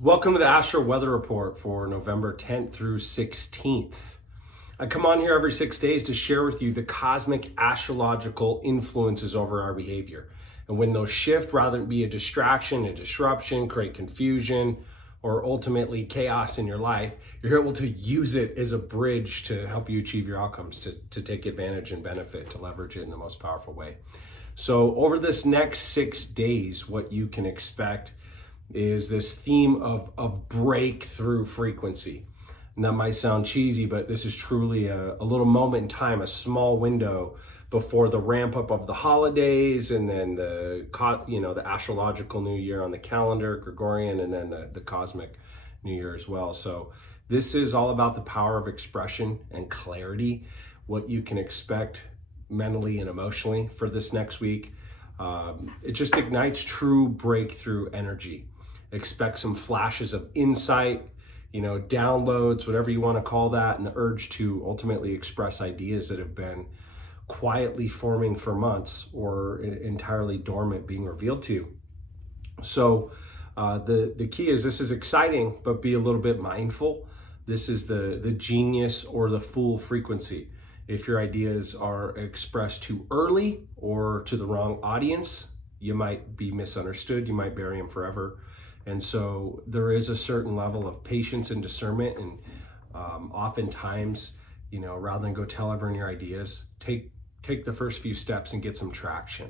Welcome to the Astral Weather Report for November 10th through 16th. I come on here every 6 days to share with you the cosmic astrological influences over our behavior. And when those shift, rather than be a distraction, a disruption, create confusion, or ultimately chaos in your life, you're able to use it as a bridge to help you achieve your outcomes, to take advantage and benefit, to leverage it in the most powerful way. So over this next 6 days, what you can expect is this theme of breakthrough frequency. And that might sound cheesy, but this is truly a little moment in time, a small window before the ramp up of the holidays, and then the astrological new year on the calendar, Gregorian, and then the cosmic new year as well. So this is all about the power of expression and clarity, what you can expect mentally and emotionally for this next week. It just ignites true breakthrough energy. Expect some flashes of insight, downloads, whatever you want to call that, and the urge to ultimately express ideas that have been quietly forming for months or entirely dormant being revealed to you. So the key is, this is exciting, but be a little bit mindful. This is the genius or the fool frequency. If your ideas are expressed too early or to the wrong audience, you might be misunderstood. You might bury them forever. And so there is a certain level of patience and discernment. And oftentimes, rather than go tell everyone your ideas, take the first few steps and get some traction.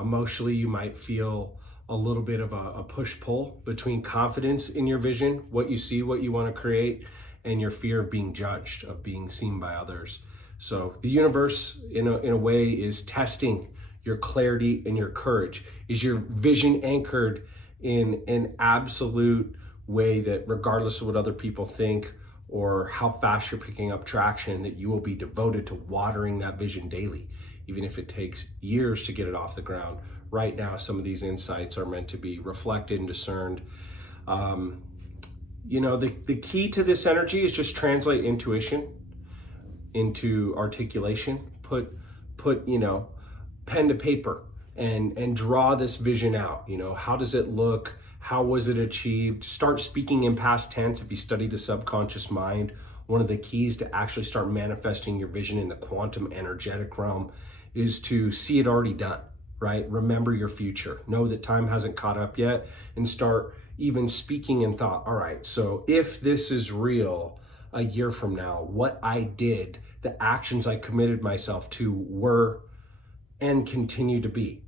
Emotionally, you might feel a little bit of a push-pull between confidence in your vision, what you see, what you want to create, and your fear of being judged, of being seen by others. So the universe, in a way, is testing your clarity and your courage. Is your vision anchored in an absolute way that, regardless of what other people think or how fast you're picking up traction, that you will be devoted to watering that vision daily, even if it takes years to get it off the ground? Right now, some of these insights are meant to be reflected and discerned. The key to this energy is just translate intuition into articulation. Put pen to paper and draw this vision out. How does it look? How was it achieved? Start speaking in past tense. If you study the subconscious mind, one of the keys to actually start manifesting your vision in the quantum energetic realm is to see it already done, right? Remember your future. Know that time hasn't caught up yet, and start even speaking in thought. All right, so if this is real a year from now, what I did, the actions I committed myself to were and continue to be.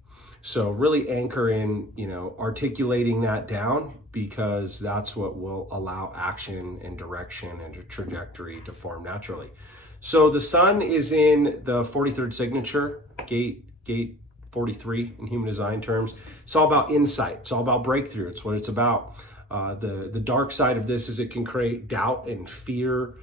So really anchor in, articulating that down, because that's what will allow action and direction and a trajectory to form naturally. So the sun is in the 43rd signature, gate 43 in human design terms. It's all about insight. It's all about breakthrough. It's what it's about. The dark side of this is it can create doubt and fear,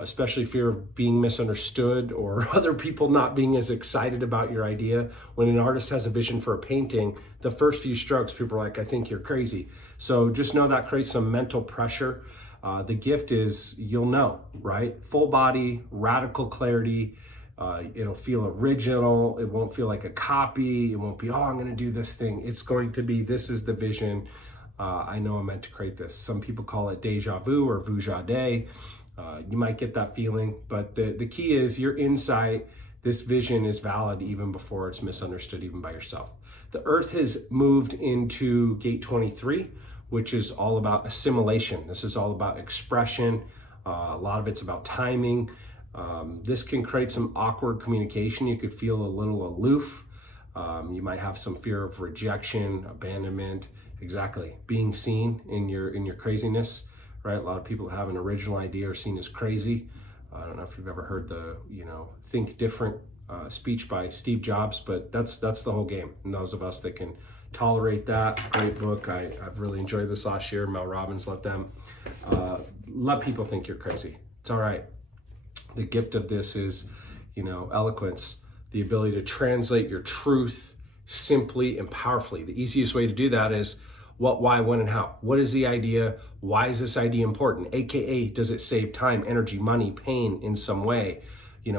especially fear of being misunderstood or other people not being as excited about your idea. When an artist has a vision for a painting, the first few strokes, people are like, I think you're crazy. So just know that creates some mental pressure. The gift is, you'll know, right? Full body, radical clarity. It'll feel original. It won't feel like a copy. It won't be, I'm going to do this thing. It's going to be, this is the vision. I know I'm meant to create this. Some people call it deja vu or vujade. You might get that feeling, but the key is your insight. This vision is valid even before it's misunderstood, even by yourself. The earth has moved into gate 23, which is all about assimilation. This is all about expression. A lot of it's about timing. This can create some awkward communication. You could feel a little aloof. You might have some fear of rejection, abandonment, exactly, being seen in your craziness. Right? A lot of people have an original idea are seen as crazy. I don't know if you've ever heard the, Think Different speech by Steve Jobs, but that's the whole game. And those of us that can tolerate that, great book. I've really enjoyed this last year. Mel Robbins, let people think you're crazy. It's all right. The gift of this is, eloquence, the ability to translate your truth simply and powerfully. The easiest way to do that is what, why, when, and how. What is the idea? Why is this idea important? AKA, does it save time, energy, money, pain in some way?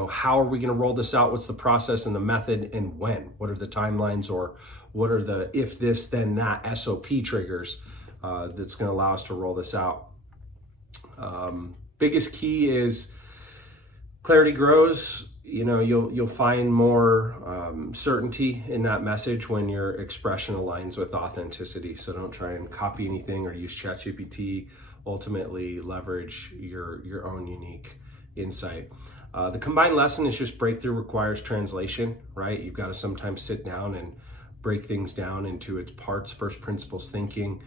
How are we going to roll this out? What's the process and the method, and when? What are the timelines, or what are the if this, then that SOP triggers? that's going to allow us to roll this out. Biggest key is clarity grows. You know, you'll find more certainty in that message when your expression aligns with authenticity. So don't try and copy anything or use ChatGPT. Ultimately, leverage your own unique insight. The combined lesson is just breakthrough requires translation, right? You've got to sometimes sit down and break things down into its parts, first principles thinking.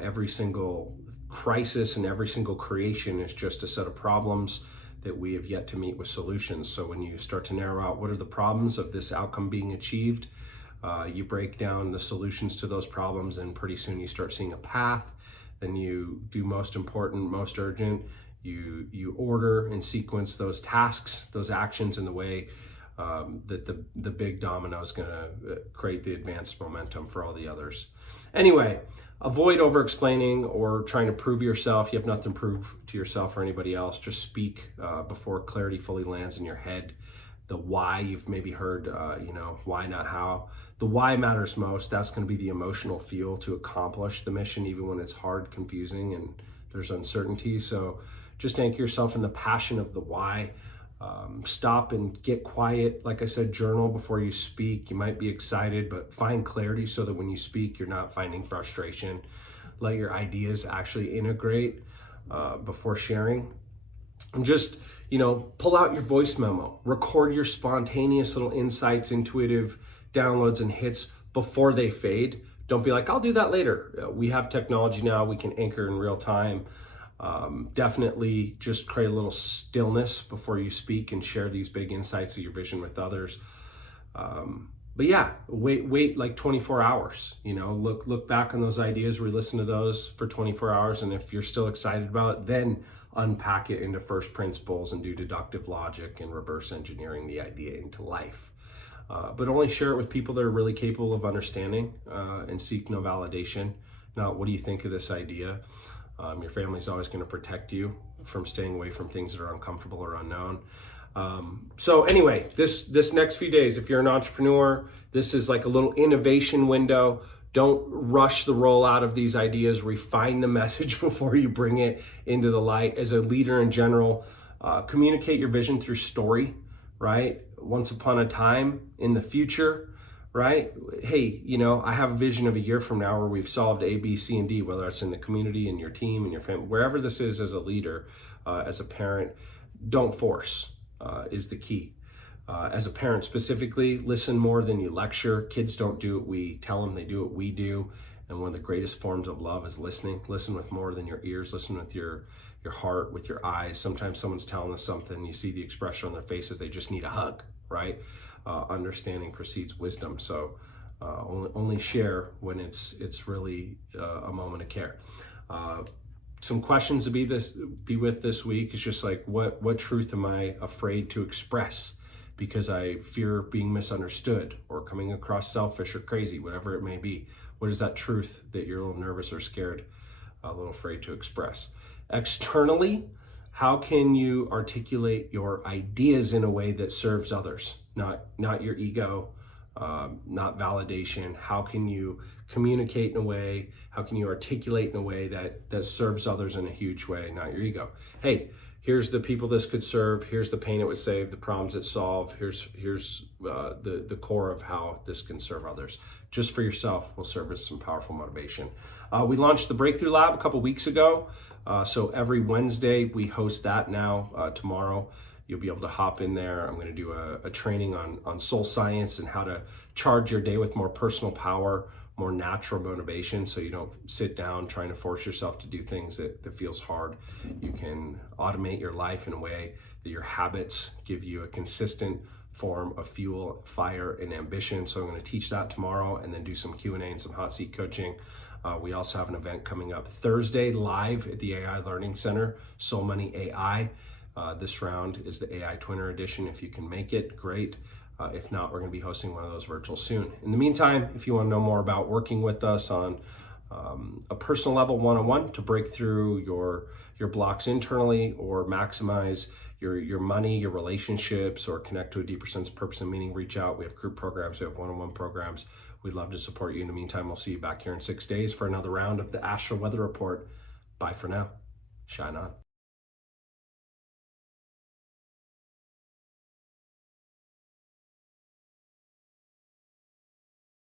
Every single crisis and every single creation is just a set of problems that we have yet to meet with solutions. So when you start to narrow out what are the problems of this outcome being achieved, you break down the solutions to those problems, and pretty soon you start seeing a path. Then you do most important, most urgent. You order and sequence those tasks, those actions in the way that the big domino is going to create the advanced momentum for all the others. Anyway, avoid over-explaining or trying to prove yourself. You have nothing to prove to yourself or anybody else. Just speak before clarity fully lands in your head. The why, you've maybe heard, why not how. The why matters most. That's going to be the emotional fuel to accomplish the mission, even when it's hard, confusing, and there's uncertainty. So just anchor yourself in the passion of the why. Stop and get quiet. Like I said, journal before you speak. You might be excited, but find clarity so that when you speak, you're not finding frustration. Let your ideas actually integrate before sharing. And just, pull out your voice memo. Record your spontaneous little insights, intuitive downloads and hits before they fade. Don't be like, I'll do that later. We have technology now. We can anchor in real time. Definitely just create a little stillness before you speak and share these big insights of your vision with others. But yeah, wait like 24 hours, look back on those ideas, re-listen to those for 24 hours. And if you're still excited about it, then unpack it into first principles and do deductive logic and reverse engineering the idea into life. But only share it with people that are really capable of understanding and seek no validation. Not what do you think of this idea? Your family's always going to protect you from staying away from things that are uncomfortable or unknown. So anyway, this next few days, if you're an entrepreneur, this is like a little innovation window. Don't rush the rollout of these ideas. Refine the message before you bring it into the light. As a leader in general, communicate your vision through story, right? Once upon a time in the future, right? Hey, I have a vision of a year from now where we've solved A, B, C, and D, whether it's in the community, in your team, in your family, wherever this is as a leader, as a parent. Don't force is the key. As a parent specifically, listen more than you lecture. Kids don't do what we tell them, they do what we do. And one of the greatest forms of love is listening. Listen with more than your ears, listen with your heart, with your eyes. Sometimes someone's telling us something, you see the expression on their faces, they just need a hug, right? Understanding precedes wisdom. So only share when it's really a moment of care. Some questions to be with this week is just like, what truth am I afraid to express because I fear being misunderstood or coming across selfish or crazy, whatever it may be? What is that truth that you're a little nervous or scared, a little afraid to express? Externally, how can you articulate your ideas in a way that serves others, not your ego, not validation? How can you communicate in a way, how can you articulate in a way that serves others in a huge way, not your ego? Hey, here's the people this could serve, here's the pain it would save, the problems it solve, here's the core of how this can serve others. Just for yourself will serve as some powerful motivation. We launched the Breakthrough Lab a couple weeks ago. So every Wednesday we host that now. Tomorrow you'll be able to hop in there. I'm going to do a training on soul science and how to charge your day with more personal power, more natural motivation, so you don't sit down trying to force yourself to do things that feels hard. You can automate your life in a way that your habits give you a consistent form of fuel, fire, and ambition. So I'm going to teach that tomorrow and then do some Q&A and some hot seat coaching. We also have an event coming up Thursday live at the AI Learning Center, Soul Money AI. This round is the AI Twinner edition. If you can make it, great. If not, we're going to be hosting one of those virtual soon. In the meantime, if you want to know more about working with us on a personal level one-on-one to break through your blocks internally or maximize your money, your relationships, or connect to a deeper sense of purpose and meaning, reach out. We have group programs, we have one-on-one programs. We'd love to support you. In the meantime, we'll see you back here in 6 days for another round of the Astral Weather Report. Bye for now. Shine on.